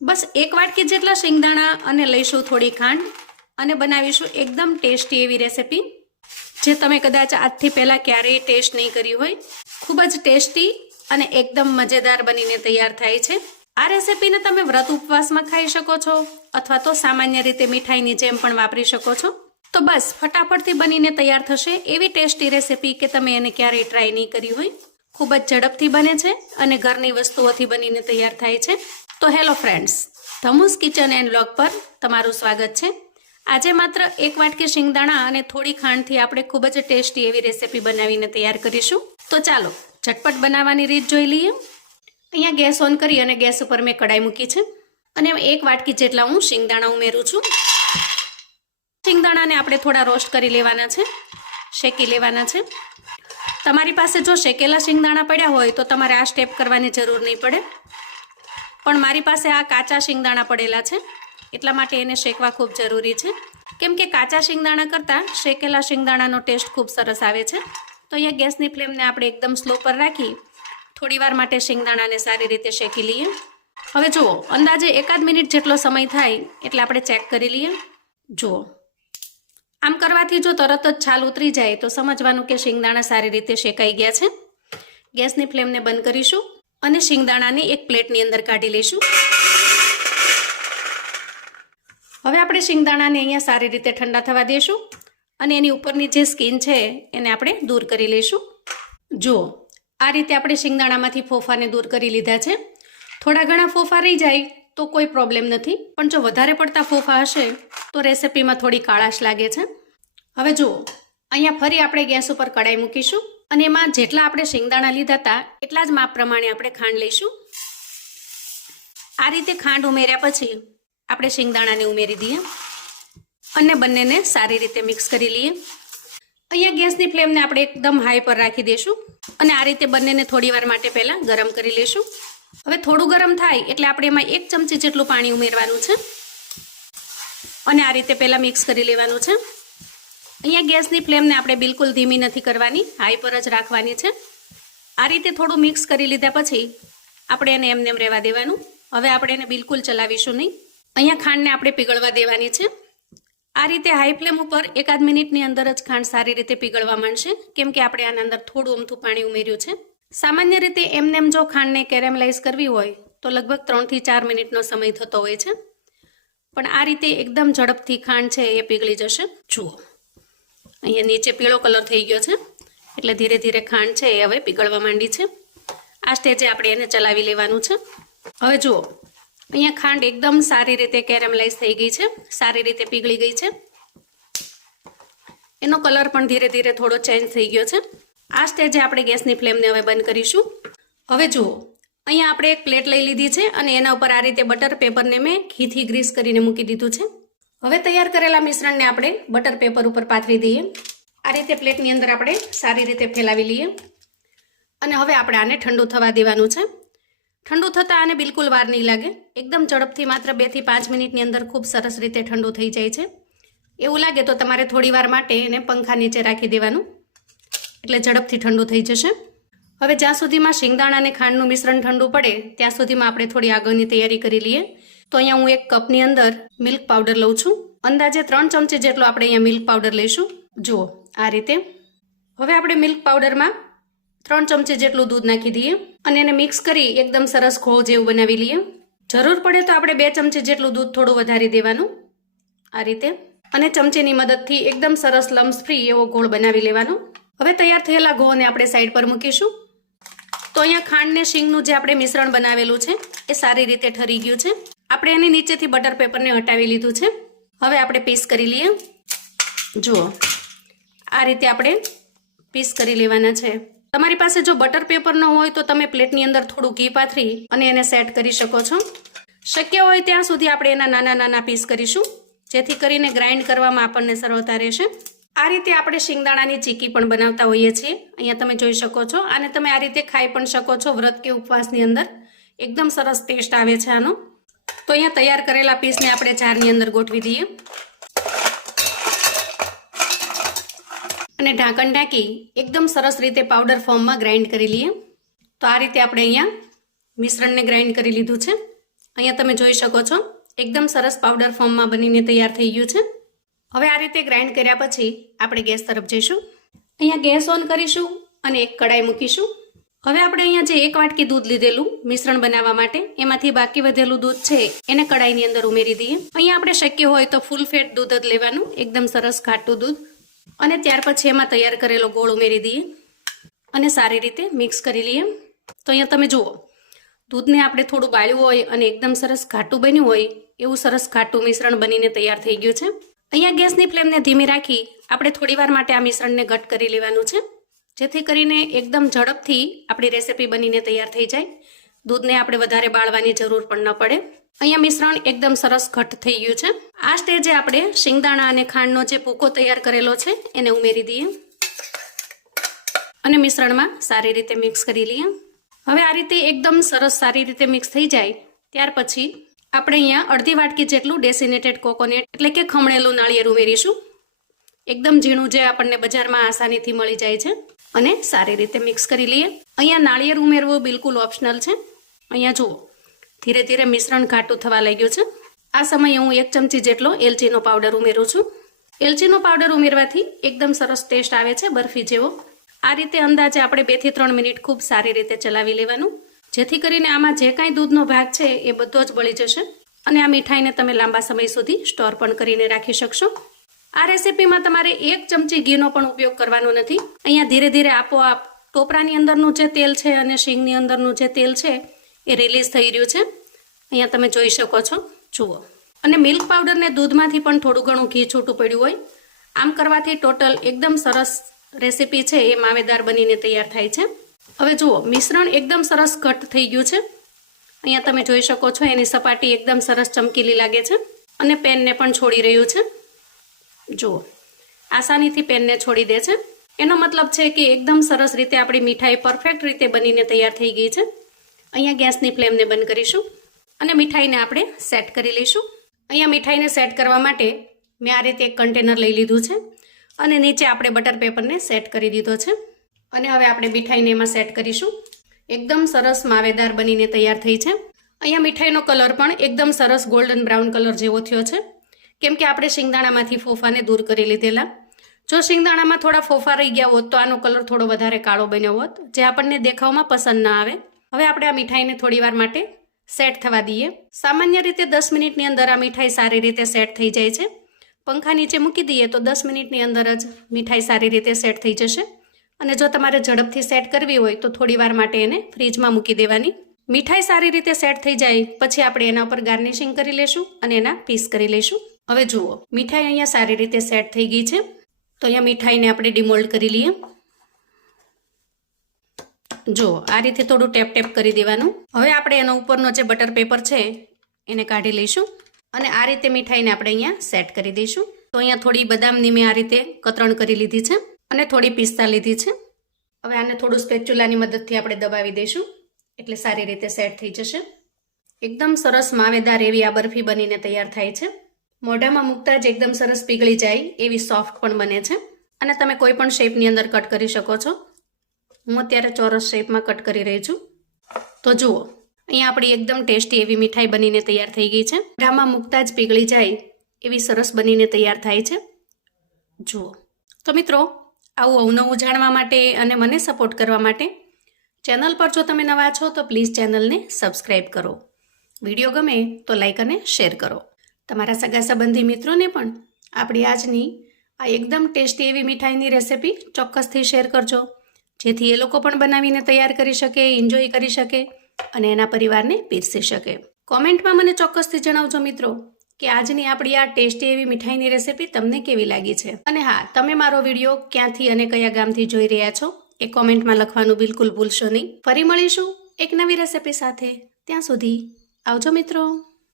બસ 1 વાટકી જેટલા શિંગદાણા અને લઈશું થોડી ખાંડ અને બનાવીશું એકદમ ટેસ્ટી એવી રેસીપી જે તમે કદાચ આજથી પહેલાં ક્યારેય ટેસ્ટ નહીં કર્યું હોય. ખૂબ જ ટેસ્ટી અને એકદમ મજેદાર બનીને તૈયાર થાય છે. આ રેસીપીને તમે વ્રત ઉપવાસમાં ખાઈ શકો છો અથવા તો સામાન્ય રીતે મીઠાઈની જેમ પણ વાપરી શકો છો. તો બસ ફટાફટથી બનીને તૈયાર થશે એવી ટેસ્ટી રેસીપી કે તમે એને ક્યારેય ટ્રાય નહીં કરી હોય. ખૂબ જ ઝડપથી બને છે અને ઘરની વસ્તુઓથી બનીને તૈયાર થાય છે. તો હેલો ફ્રેન્ડ્સ, ધમુસ કિચન એન્ડ વ્લોગ પર તમારું સ્વાગત છે. આજે માત્ર 1 વાટકી શિંગદાણા અને થોડી ખાંડથી આપણે ખૂબ જ ટેસ્ટી એવી રેસીપી બનાવીને તૈયાર કરીશું. તો ચાલો ઝટપટ બનાવવાની રીત જોઈ લઈએ. અહીંયા ગેસ ઓન કરી અને ગેસ ઉપર મેં કડાઈ મૂકી છે અને 1 વાટકી જેટલા હું શિંગદાણા ઉમેરું છું. શિંગદાણાને આપણે થોડા રોસ્ટ કરી લેવાના છે, શેકી લેવાના છે. તમારી પાસે જો શેકેલા શિંગદાણા પડ્યા હોય તો તમારે આ સ્ટેપ કરવાની જરૂર નહીં પડે, પણ મારી પાસે આ કાચા શિંગદાણા પડેલા છે એટલા માટે એને શેકવા ખૂબ જરૂરી છે, કેમ કે કાચા શિંગદાણા કરતાં શેકેલા શિંગદાણાનો ટેસ્ટ ખૂબ સરસ આવે છે. તો અહીંયા ગેસની ફ્લેમને આપણે એકદમ સ્લો પર રાખી થોડી વાર માટે શિંગદાણાને સારી રીતે શેકી લઈએ. હવે જુઓ, અંદાજે 1 મિનિટ જેટલો સમય થાય એટલે આપણે ચેક કરી લઈએ. જુઓ, આમ કરવાથી જો તરત જ છાલ ઉતરી જાય તો સમજવાનું કે શિંગદાણા સારી રીતે શેકાઈ ગયા છે. ગેસની ફ્લેમને બંધ કરીશું અને શિંગદાણાને એક પ્લેટની અંદર કાઢી લઈશું. હવે આપણે શિંગદાણાને અહીંયા સારી રીતે ઠંડા થવા દઈશું અને એની ઉપરની જે સ્કિન છે એને આપણે દૂર કરી લઈશું. જુઓ, આ રીતે આપણે શિંગદાણામાંથી ફોફાને દૂર કરી લીધા છે. થોડા ઘણા ફોફા રહી જાય તો કોઈ પ્રોબ્લેમ નથી, પણ જો વધારે પડતા ફોફા હશે તો રેસીપીમાં થોડી કાળાશ લાગે છે. હવે જુઓ, અહીંયા ફરી આપણે ગેસ ઉપર કડાઈ મૂકીશું અને એમાં જેટલા આપણે શિંગદાણા લીધા હતા એટલા જ માપ પ્રમાણે આપણે ખાંડ લઈશું. આ રીતે ખાંડ ઉમેર્યા પછી આપણે શિંગદાણાને ઉમેરી દઈએ અને બંનેને સારી રીતે મિક્સ કરી લઈએ. અહીંયા ગેસની ફ્લેમને આપણે એકદમ હાઈ પર રાખી દઈશું અને આ રીતે બંનેને થોડી વાર માટે પહેલાં ગરમ કરી લઈશું. હવે થોડું ગરમ થાય એટલે આપણે એમાં 1 ચમચી જેટલું પાણી ઉમેરવાનું છે અને આ રીતે પહેલાં મિક્સ કરી લેવાનું છે. અહીંયા ગેસની ફ્લેમને આપણે બિલકુલ ધીમી નથી કરવાની, હાઈ પર જ રાખવાની છે. આ રીતે થોડું મિક્સ કરી લીધા પછી આપણે એને એમનેમ રહેવા દેવાનું. હવે આપણે એને બિલકુલ ચલાવીશું નહીં. અહીંયા ખાંડને આપણે પીગળવા દેવાની છે. આ રીતે હાઈ ફ્લેમ ઉપર 1 મિનિટની અંદર જ ખાંડ સારી રીતે પીગળવા માંડશે, કેમ કે આપણે આના અંદર થોડું અમથું પાણી ઉમેર્યું છે. સામાન્ય રીતે એમનેમ જો ખાંડને કેરેમલાઇઝ કરવી હોય તો લગભગ 3 થી 4 મિનિટનો સમય થતો હોય છે, પણ આ રીતે એકદમ ઝડપથી ખાંડ છે એ પીગળી જશે. જુઓ, અહીંયા નીચે પીળો કલર થઈ ગયો છે એટલે ધીરે ધીરે ખાંડ છે એ હવે પીગળવા માંડી છે. આ સ્ટેજે આપણે એને ચલાવી લેવાનું છે. હવે જુઓ, અહીંયા ખાંડ એકદમ સારી રીતે કેરેમલાઇઝ થઈ ગઈ છે, સારી રીતે પીગળી ગઈ છે. એનો કલર પણ ધીરે ધીરે થોડો ચેન્જ થઈ ગયો છે. આ સ્ટેજે આપણે ગેસની ફ્લેમને હવે બંધ કરીશું. હવે જુઓ, અહીંયા આપણે એક પ્લેટ લઈ લીધી છે અને એના ઉપર આ રીતે બટર પેપરને મેં ઘીથી ગ્રીસ કરીને મૂકી દીધું છે. હવે તૈયાર કરેલા મિશ્રણને આપણે બટર પેપર ઉપર પાથરી દઈએ. આ રીતે પ્લેટની અંદર આપણે સારી રીતે ફેલાવી લઈએ અને હવે આપણે આને ઠંડુ થવા દેવાનું છે. ઠંડુ થતાં આને બિલકુલ વાર નહીં લાગે, એકદમ ઝડપથી માત્ર 2 થી 5 મિનિટની અંદર ખૂબ સરસ રીતે ઠંડુ થઈ જાય છે. એવું લાગે તો તમારે થોડી વાર માટે એને પંખા નીચે રાખી દેવાનું, એટલે ઝડપથી ઠંડુ થઈ જશે. હવે જ્યાં સુધીમાં શિંગદાણા અને ખાંડનું મિશ્રણ ઠંડુ પડે ત્યાં સુધીમાં આપણે થોડી આગળની તૈયારી કરી લઈએ. તો અહીંયા હું 1 કપની અંદર મિલ્ક પાવડર લઉં છું. અંદાજે 3 ચમચી જેટલો આપણે અહીંયા મિલ્ક પાવડર લઈશું. જુઓ, આ રીતે. હવે આપણે મિલ્ક પાવડરમાં 3 ચમચી જેટલું દૂધ નાખી દઈએ અને એને મિક્સ કરી એકદમ સરસ ઘોળ જેવું બનાવી લઈએ. જરૂર પડે તો આપણે 2 ચમચી જેટલું દૂધ થોડું વધારી દેવાનું, આ રીતે, અને ચમચીની મદદથી એકદમ સરસ લમ્સ ફ્રી એવો ઘોળ બનાવી લેવાનો. હવે તૈયાર થયેલા ઘોળને આપણે સાઈડ પર મૂકીશું. તો અહીંયા ખાંડને શીંગનું જે આપણે મિશ્રણ બનાવેલું છે એ સારી રીતે ઠરી ગયું છે. આપણે એની નીચેથી બટર પેપરને હટાવી લીધું છે. હવે આપણે પીસ કરી લઈએ. જુઓ, આ રીતે આપણે પીસ કરી લેવાના છે. તમારી પાસે જો બટર પેપર ન હોય તો તમે પ્લેટની અંદર થોડું ઘી પાથરી અને એને સેટ કરી શકો છો. શક્ય હોય ત્યાં સુધી આપણે એના નાના નાના પીસ કરીશું, જેથી કરીને ગ્રાઇન્ડ કરવામાં આપણને સરળતા રહેશે. આ રીતે આપણે શિંગદાણાની ચીકી પણ બનાવતા હોઈએ છીએ. અહીંયા તમે જોઈ શકો છો. આને તમે આ રીતે ખાઈ પણ શકો છો વ્રત કે ઉપવાસની અંદર. એકદમ સરસ ટેસ્ટ આવે છે આનો. તો અહીંયા તૈયાર કરેલા પીસને આપણે જારની અંદર ગોઠવી દઈએ અને ઢાંકણ ઢાંકી એકદમ સરસ રીતે પાવડર ફોર્મમાં ગ્રાઇન્ડ કરી લઈએ. તો આ રીતે આપણે અહીંયા મિશ્રણને ગ્રાઇન્ડ કરી લીધું છે અહીંયા તમે જોઈ શકો છો એકદમ સરસ પાવડર ફોર્મમાં બનીને તૈયાર થઈ ગયું છે. હવે આ રીતે ગ્રાઇન્ડ કર્યા પછી આપણે ગેસ તરફ જઈશું. અહીંયા ગેસ ઓન કરીશું અને એક કડાઈ મૂકીશું. હવે આપણે અહીંયા જે 1 વાટકી દૂધ લીધેલું મિશ્રણ બનાવવા માટે, એમાંથી બાકી વધેલું દૂધ છે એને કડાઈની અંદર ઉમેરી દઈએ. અહીંયા આપણે શક્ય હોય તો ફૂલ ફેટ દૂધ જ લેવાનું, એકદમ સરસ ઘાટું દૂધ. અને ત્યાર પછી એમાં તૈયાર કરેલો ગોળ ઉમેરી દઈએ અને સારી રીતે મિક્સ કરી લઈએ. તો અહીંયા તમે જુઓ, દૂધને આપણે થોડું બાળ્યું હોય અને એકદમ સરસ ઘાટું બન્યું હોય એવું સરસ ઘાટું મિશ્રણ બનીને તૈયાર થઈ ગયું છે. અહીંયા ગેસની ફ્લેમને ધીમી રાખી આપણે થોડીવાર માટે આ મિશ્રણને ઘટ કરી લેવાનું છે, જેથી કરીને એકદમ ઝડપથી આપણી રેસીપી બનીને તૈયાર થઈ જાય. દૂધને આપણે વધારે બાળવાની જરૂર પણ ન પડે. અહીંયા મિશ્રણ એકદમ સરસ ઘટ થઈ ગયું છે. આ સ્ટેજે આપણે શિંગદાણા અને ખાંડનો જે ભૂકો તૈયાર કરેલો છે એને ઉમેરી દઈએ અને મિશ્રણમાં સારી રીતે મિક્સ કરી લઈએ. હવે આ રીતે એકદમ સરસ સારી રીતે મિક્સ થઈ જાય ત્યાર પછી આપણે અહીંયા અડધી વાટકી જેટલું ડેસિનેટેડ કોકોનટ એટલે કે ખમણેલું નાળિયેર ઉમેરીશું. એકદમ ઝીણું જે આપણને બજારમાં આસાનીથી મળી જાય છે. અને સારી રીતે મિક્સ કરી લઈએ. અહીંયા નાળિયેર ઉમેરવું બિલકુલ ઓપ્શનલ છે. અહીંયા જુઓ, ધીરે ધીરે મિશ્રણ ઘાટું થવા લાગ્યું છે. આ સમયે હું 1 ચમચી જેટલો એલચીનો પાવડર ઉમેરું છું. એલચીનો પાવડર ઉમેરવાથી એકદમ સરસ ટેસ્ટ આવે છે બરફી જેવો. આ રીતે અંદાજે આપણે 2 થી 3 મિનિટ ખૂબ સારી રીતે ચલાવી લેવાનું, જેથી કરીને આમાં જે કાંઈ દૂધનો ભાગ છે એ બધો જ બળી જશે અને આ મીઠાઈને તમે લાંબા સમય સુધી સ્ટોર પણ કરીને રાખી શકશો. આ રેસીપીમાં તમારે 1 ચમચી ઘીનો પણ ઉપયોગ કરવાનો નથી. અહીંયા ધીરે ધીરે આપોઆપ ટોપરાની અંદરનું જે તેલ છે અને શીંગની અંદરનું જે તેલ છે એ રિલીઝ થઈ રહ્યું છે. અહીંયા તમે જોઈ શકો છો, જુઓ. અને મિલ્ક પાવડરને દૂધમાંથી પણ થોડું ઘણું ઘી છૂટું પડ્યું હોય. આમ કરવાથી ટોટલ એકદમ સરસ રેસીપી છે એ માવેદાર બનીને તૈયાર થાય છે. હવે જુઓ, મિશ્રણ એકદમ સરસ ઘટ થઈ ગયું છે. અહીંયા તમે જોઈ શકો છો એની સપાટી એકદમ સરસ ચમકીલી લાગે છે અને પેનને પણ છોડી રહ્યું છે. જુઓ, આસાનીથી પેનને છોડી દે છે. એનો મતલબ છે કે એકદમ સરસ રીતે આપણી મીઠાઈ પરફેક્ટ રીતે બનીને તૈયાર થઈ ગઈ છે. અહીંયા ગેસની ફ્લેમને બંધ કરીશું અને મીઠાઈને આપણે સેટ કરી લઈશું. અહીંયા મીઠાઈને સેટ કરવા માટે મેં આ રીતે એક કન્ટેનર લઈ લીધું છે અને નીચે આપણે બટર પેપરને સેટ કરી દીધો છે. અને હવે આપણે મીઠાઈને એમાં સેટ કરીશું. એકદમ સરસ માવેદાર બનીને તૈયાર થઈ છે. અહીંયા મીઠાઈનો કલર પણ એકદમ સરસ ગોલ્ડન બ્રાઉન કલર જેવો થયો છે, કેમ કે આપણે શિંગદાણામાંથી ફોફાને દૂર કરી લીધેલા. જો શિંગદાણામાં થોડા ફોફા રહી ગયા હોત તો આનો કલર થોડો વધારે કાળો બન્યો હોત, જે આપણને દેખાવમાં પસંદ ના આવે. હવે આપણે આ મીઠાઈને થોડીવાર માટે સેટ થવા દઈએ. સામાન્ય રીતે 10 મિનિટની અંદર આ મીઠાઈ સારી રીતે સેટ થઈ જાય છે. પંખા નીચે મૂકી દઈએ તો 10 મિનિટની અંદર જ મીઠાઈ સારી રીતે સેટ થઈ જશે. અને જો તમારે ઝડપથી સેટ કરવી હોય તો થોડીવાર માટે એને ફ્રીજમાં મૂકી દેવાની. મીઠાઈ સારી રીતે સેટ થઈ જાય પછી આપણે એના ઉપર ગાર્નિશિંગ કરી લેશું અને એના પીસ કરી લેશું. હવે જુઓ, મીઠાઈ અહીંયા સારી રીતે સેટ થઈ ગઈ છે. તો અહીંયા મીઠાઈને આપણે ડિમોલ્ડ કરી લઈએ. જો આ રીતે થોડું ટેપ ટેપ કરી દેવાનું. હવે આપણે એનો ઉપરનો જે બટર પેપર છે એને કાઢી લઈશું અને આ રીતે મીઠાઈને આપણે અહીંયા સેટ કરી દઈશું. તો અહીંયા થોડી બદામની મેં આ રીતે કતરણ કરી લીધી છે અને થોડી પિસ્તા લીધી છે. હવે આને થોડું સ્પેચ્યુલાની મદદથી આપણે દબાવી દઈશું એટલે સારી રીતે સેટ થઈ જશે. એકદમ સરસ માવેદાર એવી આ બરફી બનીને તૈયાર થાય છે. મોઢામાં મૂકતા જ એકદમ સરસ પીગળી જાય એવી સોફ્ટ પણ બને છે. અને તમે કોઈ પણ શેપની અંદર કટ કરી શકો છો. હું અત્યારે ચોરસ શેપમાં કટ કરી રહી છું. તો જુઓ, અહીંયા આપણી એકદમ ટેસ્ટી એવી મીઠાઈ બનીને તૈયાર થઈ ગઈ છે. મોઢામાં મૂકતા જ પીગળી જાય એવી સરસ બનીને તૈયાર થાય છે. જુઓ, તો મિત્રો, આવું અવનવું જાણવા માટે અને મને સપોર્ટ કરવા માટે ચેનલ પર જો તમે નવા છો તો પ્લીઝ ચેનલને સબસ્ક્રાઈબ કરો. વિડીયો ગમે તો લાઈક અને શેર કરો. તમારા સગા સંબંધી મિત્રોને પણ આપણી આજની આ એકદમ ટેસ્ટી એવી મીઠાઈની રેસિપી ચોક્કસથી શેર કરજો, જેથી એ લોકો પણ બનાવીને તૈયાર કરી શકે, એન્જોય કરી શકે અને એના પરિવારને પીરસી શકે. કોમેન્ટમાં મને ચોક્કસથી જણાવજો મિત્રો કે આજની આપણી આ ટેસ્ટી એવી મીઠાઈની રેસિપી તમને કેવી લાગી છે. અને હા, તમે મારો વિડીયો ક્યાંથી અને કયા ગામથી જોઈ રહ્યા છો એ કોમેન્ટમાં લખવાનું બિલકુલ ભૂલશો નહીં. ફરી મળીશું એક નવી રેસિપી સાથે. ત્યાં સુધી આવજો મિત્રો.